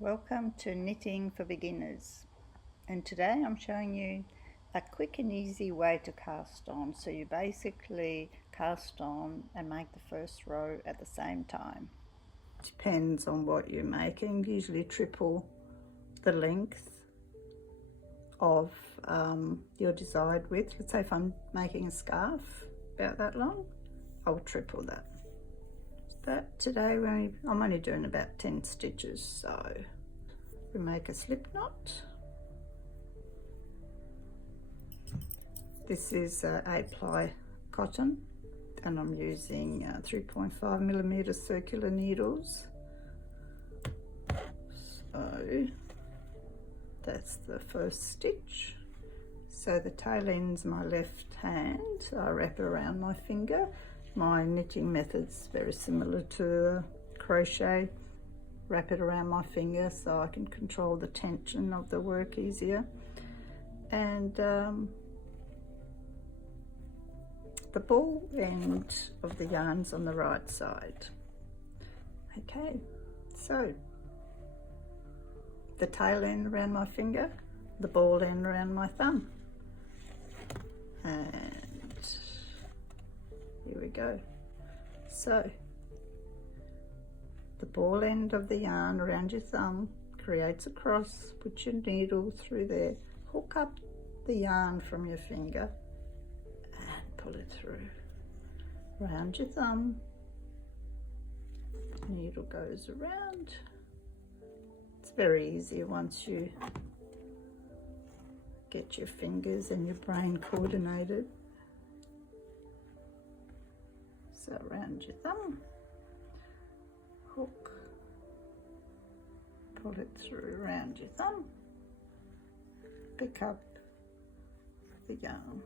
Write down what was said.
Welcome to Knitting for Beginners, and today I'm showing you a quick and easy way to cast on. So you basically cast on and make the first row at the same time. Depends on what you're making, usually triple the length of your desired width. Let's say if I'm making a scarf about that long, I'll triple that. Today I'm only doing about 10 stitches, so we make a slip knot. This is 8-ply cotton and I'm using 3.5mm circular needles. So that's the first stitch. So the tail end's my left hand, so I wrap it around my finger. My knitting method's very similar to crochet. Wrap it around my finger so I can control the tension of the work easier. And the ball end of the yarn's on the right side. Okay, so the tail end around my finger, the ball end around my thumb. And here we go. So the ball end of the yarn around your thumb creates a cross, put your needle through there, hook up the yarn from your finger and pull it through. Round your thumb, needle goes around. It's very easy once you get your fingers and your brain coordinated. So around your thumb, hook, pull it through around your thumb, pick up the yarn.